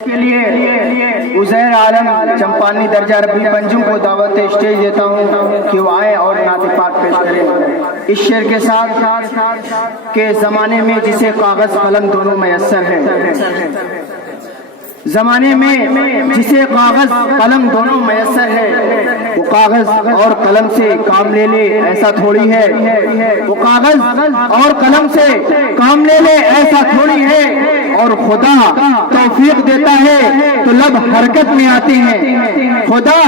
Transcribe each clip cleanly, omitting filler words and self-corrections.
کے لیے عزیر عالم چمپانی درجہ ربی پنجم کو دعوت اسٹیج دیتا ہوں کہ وہ آئے اور نعت پاک پیش کریں اس شعر کے ساتھ کہ زمانے میں جسے کاغذ قلم دونوں میسر ہے، زمانے میں جسے کاغذ قلم دونوں میسر ہے، وہ کاغذ اور قلم سے کام لے لے ایسا تھوڑی ہے، وہ کاغذ اور قلم سے کام لے لے ایسا تھوڑی ہے، اور خدا توفیق دیتا ہے تو لب حرکت میں آتے ہیں، خدا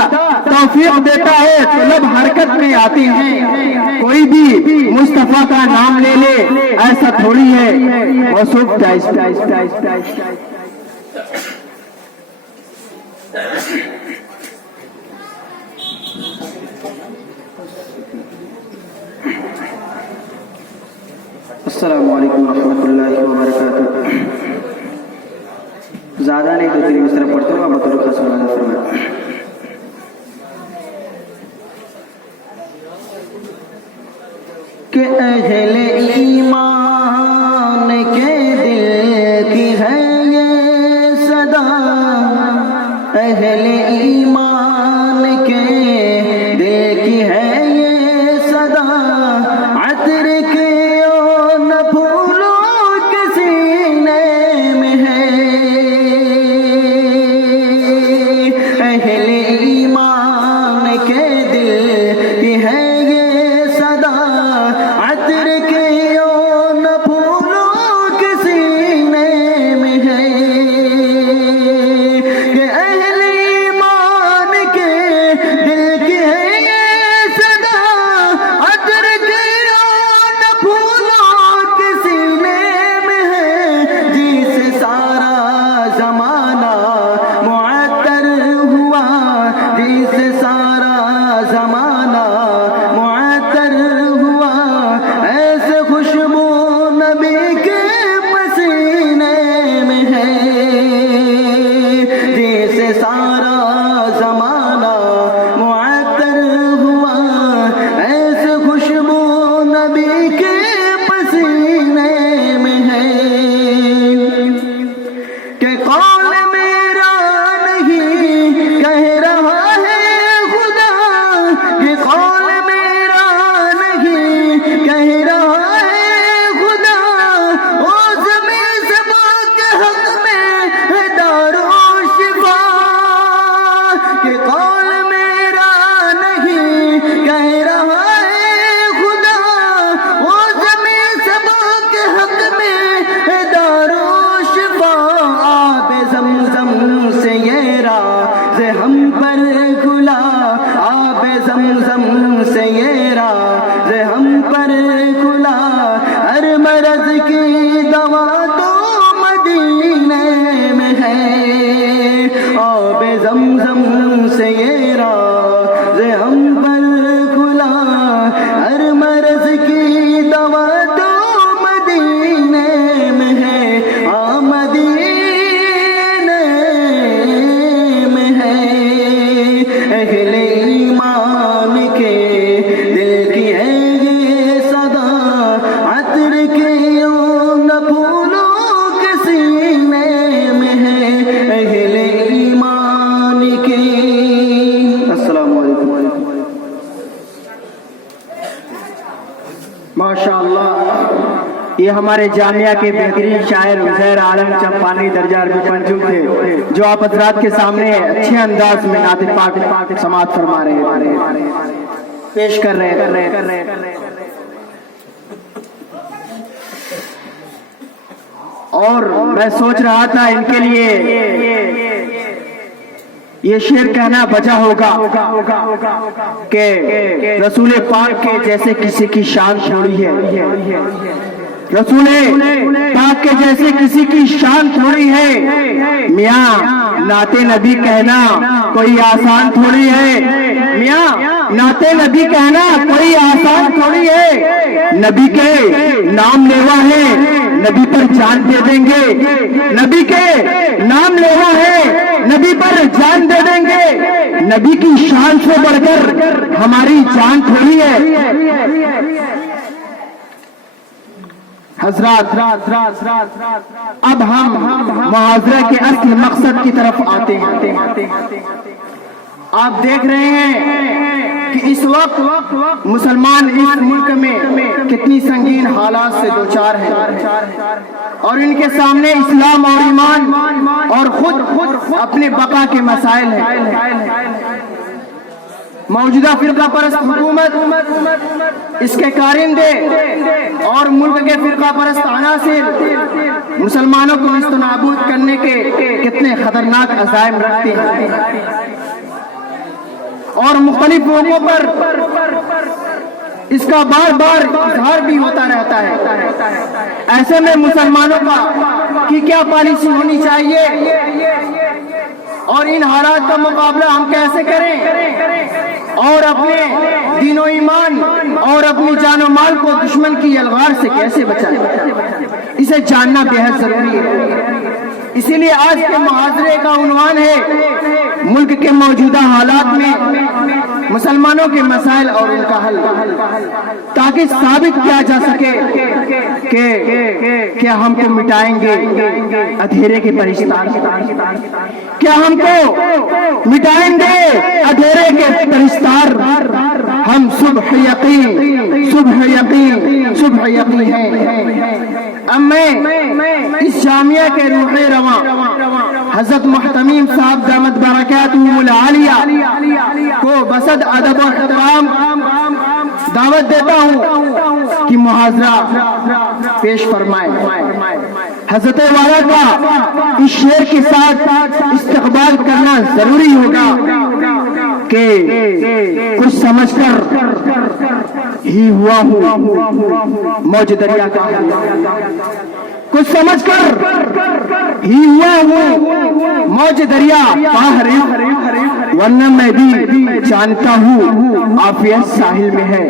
توفیق دیتا ہے تو لب حرکت میں آتے ہیں، کوئی بھی مصطفیٰ کا نام لے لے ایسا تھوڑی ہے، موصوف السلام علیکم ورحمۃ اللہ وبرکاتہ۔ زیادہ نہیں تو تین مصرع پڑھتے ہوں، بطور خاص عنایت فرمائیں۔ کہ اہل ایمان کے دل کی ہے یہ صدا، اہل ایمان کے دل کی ہے یہ صدا، عطر کے نہ پھولوں کے سینے میں ہے، اہل ایمان کے دل کی ہے یہ صدا، عطر کے نہ پھولوں کے سینے میں ہے، کہ اہل ایمان کے دل کی ہے یہ صدا، عطر کے نہ پھولوں کے سینے میں ہے، جس سارا زمانہ معطر ہوا، جس سارا زمانہ معطر ہوا، ایسے خوشبو نبی کے پسینے میں ہے، جس سارا زمانہ معطر ہوا، ایسے خوشبو نبی کے پسینے میں ہے، کہ قول میرا نہیں کہہ رہا ہے خدا، کہ قول میرا نہیں کہہ رہا ہے خدا، اس میں سبا کے حق میں ہے دار و شفا، کہ قول میرا نہیں کہہ رہا ہے خدا، اس میں سبا کے حق میں ہے دار و شفا، آب زمزم سے یہ راز ہم پر کھلا، آب زمزم سے یہ راز ہم پر کھلا، ہر مرض کی دوا تو مدینے میں ہے، آب زمزم سے یہ راز ہم پر کھلا، ہر مرض کی دوا تو مدینے میں ہے، مدینے میں ہے، اہل ایمان کے دل کی ہے یہ صدا، عطر کے نہ پھولوں کے سینے میں ہے، اہل ایمان کے۔ السلام علیکم۔ ماشاءاللہ، یہ ہمارے جامعہ کے بہترین شاعر عزیر عالم چمپانی درجہ ربی پنجم تھے، جو آپ حضرات کے سامنے اچھے انداز میں نعت پاک سماعت فرما رہے ہیں، پیش کر رہے ہیں، اور میں سوچ رہا تھا ان کے لیے یہ شعر کہنا بجا ہوگا کہ رسول پاک کے جیسے کسی کی شان تھوڑی ہے، رسول پاک کے جیسے کسی کی شان تھوڑی ہے، میاں نعت نبی کہنا کوئی آسان تھوڑی ہے، میاں نعت نبی کہنا کوئی آسان تھوڑی ہے، نبی کے نام لیوا ہے نبی پر جان دے دیں گے، نبی کے نام لیوا ہے نبی پر جان دے دیں گے، نبی کی شان سے بڑھ کر ہماری جان تھوڑی ہے، حضرات اب ہم محاضرہ کے اصل مقصد کی طرف آتے ہیں. آپ دیکھ رہے ہیں کہ اس وقت مسلمان اس ملک میں کتنی سنگین حالات سے دوچار ہیں اور ان کے سامنے اسلام اور ایمان اور خود اپنے بقا کے مسائل ہیں. موجودہ فرقہ پرست حکومت، اس کے کارندے اور ملک کے فرقہ پرست عناصر مسلمانوں کو نیست و نابود کرنے کے کتنے خطرناک عزائم رکھتے ہیں اور مختلف موقعوں پر اس کا بار بار اظہار بھی ہوتا رہتا ہے. ایسے میں مسلمانوں کی کیا پالیسی ہونی چاہیے اور ان حالات کا مقابلہ ہم کیسے کریں اور اپنے دین و ایمان اور اپنی جان و مال کو دشمن کی یلغار سے کیسے بچائیں، اسے جاننا بہت ضروری ہے. اسی لیے آج کے محاضرے کا عنوان ہے ملک کے موجودہ حالات میں مسلمانوں کے مسائل اور ان کا حل، تاکہ ثابت کیا جا سکے کہ کیا ہم کو مٹائیں گے اندھیرے کے فرشتہ، کیا ہم کو مٹائیں گے اندھیرے کے فرشتار. ہم صبح یقین ہیں. اب میں اس جامعہ کے روح رواں حضرت محتمیم صاحب دامت برکاتہم العالیہ کو بصد ادب و احترام دعوت دیتا ہوں کہ محاضرہ پیش فرمائیں. حضرت والا کا اس شعر کے ساتھ استقبال کرنا ضروری ہوگا کہ کچھ سمجھ کر ہی ہوا ہوں موج دریا کا، کچھ سمجھ کر ہی ہوا ہوں موج دریا کا، ورنہ میں بھی جانتا ہوں عافیت ساحل میں ہے.